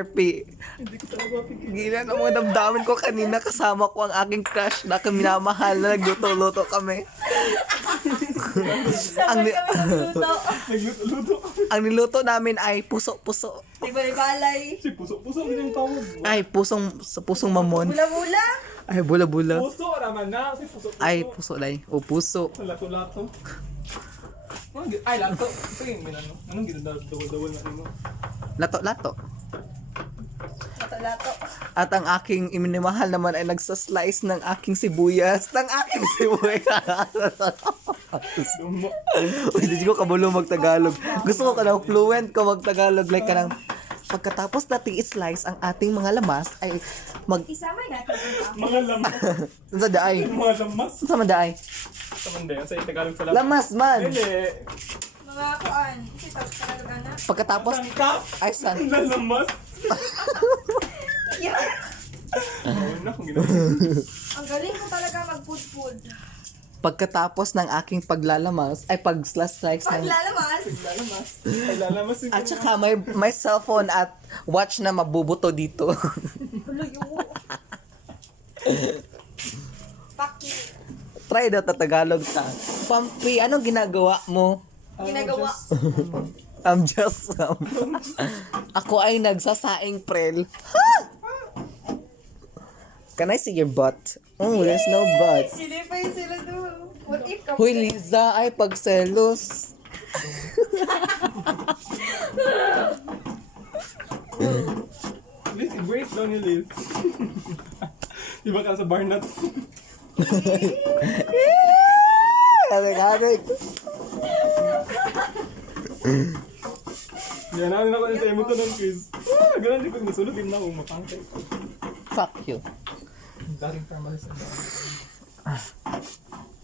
RP. Hindi ko talaga pigilan. Gilan ang mga damdamin ko kanina kasama ko ang aking crush na minamahal na nagluto-luto kami. ang, ni- Nagluto-luto. ang niluto namin ay puso-puso. Balay. Si puso-puso din yung tawag. Ay, pusong mamon. Bula-bula. Ay, bula-bula. Puso naman na. Si puso-puso. Ay, puso lay. O, puso. Lato-lato. Ay, lato. Sige, ano? Anong ginadawal na ano? Lato-lato. Lato-lato. At ang aking iminimahal naman ay nagsaslice ng aking sibuyas. Ng aking sibuyas. Dumo. Uy, hindi ko kabulo mag-Tagalog. Gusto ko ka ng fluent ko mag-Tagalog. Like ka ng, pagkatapos nating i-slice ang ating mga lamas, ay Isama natin. Mga lamas. sa daay. Mga lamas. Sa daay. Tamanda yan. Sa Tagalog sa lamas. Lamas man. Hindi. Mga kuan. Ito, talaga na. Pagkatapos, Sangkap. ay san. Lalamas. Oo na kung ginagawa. Ang galing ko talaga mag-food-food. Pagkatapos ng aking paglalamas, ay pag-slice ng... Paglalamas. Lalamas. Ay, lalamas. At saka may cellphone at watch na mabubuto dito. Huluyo. Paki. Try daw ta Tagalog ta. Pampi, anong ginagawa mo? Ginagawa. I'm just... ako ay nagsasaing prel. Can I see your butt? Oh, there's no butt. Silipay sila doon. What if ka? Hoy, Liza, ay pagselos. Liz, embrace down yung Liz. Diba ka sa bar nuts? Adik-adik. Yan na ako sa imo to ng quiz. Ganun din pag nasulog din na ako mapangkay. Fuck you. Daring tama sa